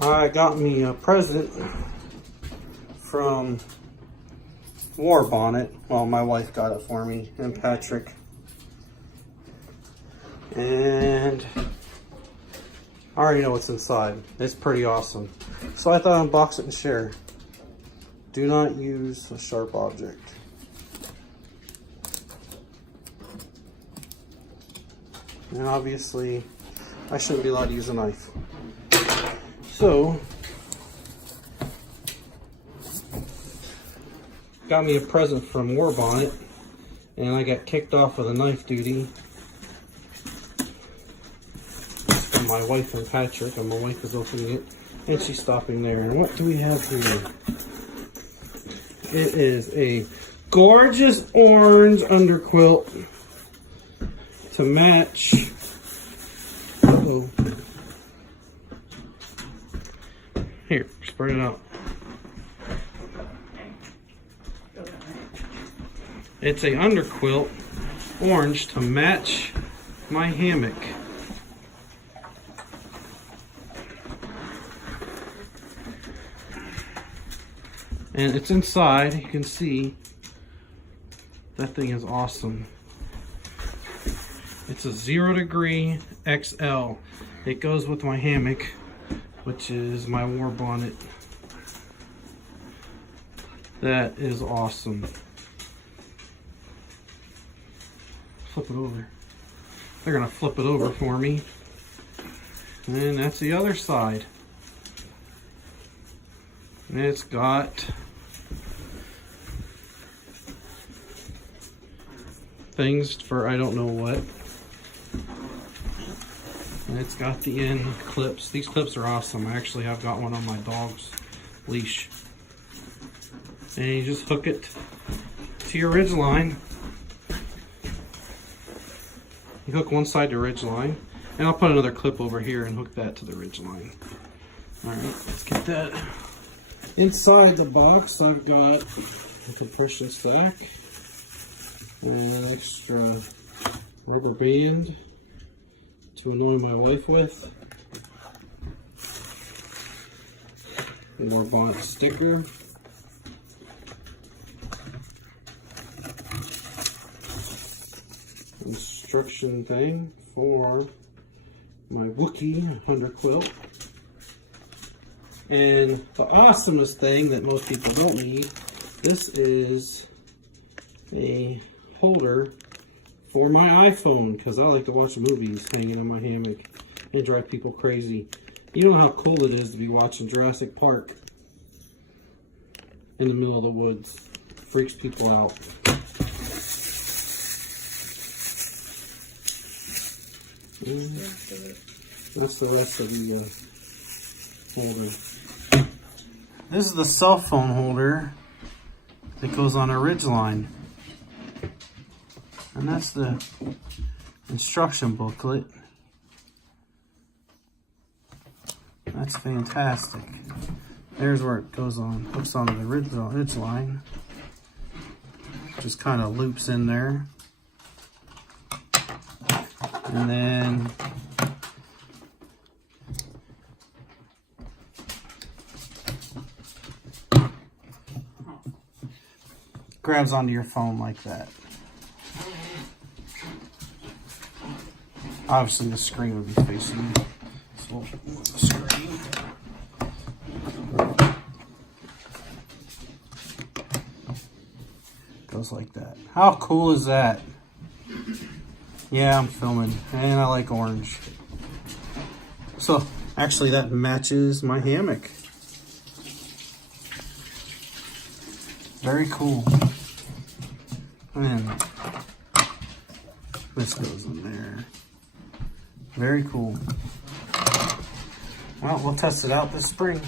I got me a present from WARBONNET. Well, my wife got it for me, and Patrick. And I already know what's inside. It's pretty awesome. So I thought I'd unbox it and share. Do not use a sharp object. And obviously, I shouldn't be allowed to use a knife. So, got me a present from WARBONNET, and I got kicked off of the knife duty. It's from my wife and Patrick, and my wife is opening it, and she's stopping there. And what do we have here? It is a gorgeous orange underquilt to match. Uh-oh. Here, spread it out. It's a underquilt, orange, to match my hammock. And it's inside. You can see that thing is awesome. It's a 0 degree XL. It goes with my hammock, which is my WARBONNET. That is awesome. Flip it over. They're gonna flip it over for me. And that's the other side. And it's got things for I don't know what. And it's got the end clips. These clips are awesome. I actually have got one on my dog's leash. And you just hook it to your ridge line. You hook one side to ridge line, and I'll put another clip over here and hook that to the ridge line. All right, let's get that. Inside the box, I've got a compression stack and an extra rubber band to annoy my wife with. A WARBONNET sticker. Instruction thing for my wookie underquilt. And the awesomest thing that most people don't need, this is a holder for my iPhone, because I like to watch movies hanging on my hammock and drive people crazy. You know how cool it is to be watching Jurassic Park in the middle of the woods. Freaks people out. And that's the rest of the holder. This is the cell phone holder that goes on a ridge line. And that's the instruction booklet. That's fantastic. There's where it goes on, hooks onto the ridge line. Just kind of loops in there. And then grabs onto your phone like that. Obviously the screen would be facing you. So we'll move the screen. Goes like that. How cool is that? Yeah, I'm filming, and I like orange. So, actually that matches my hammock. Very cool. And this goes in there. Very cool. Well, we'll test it out this spring.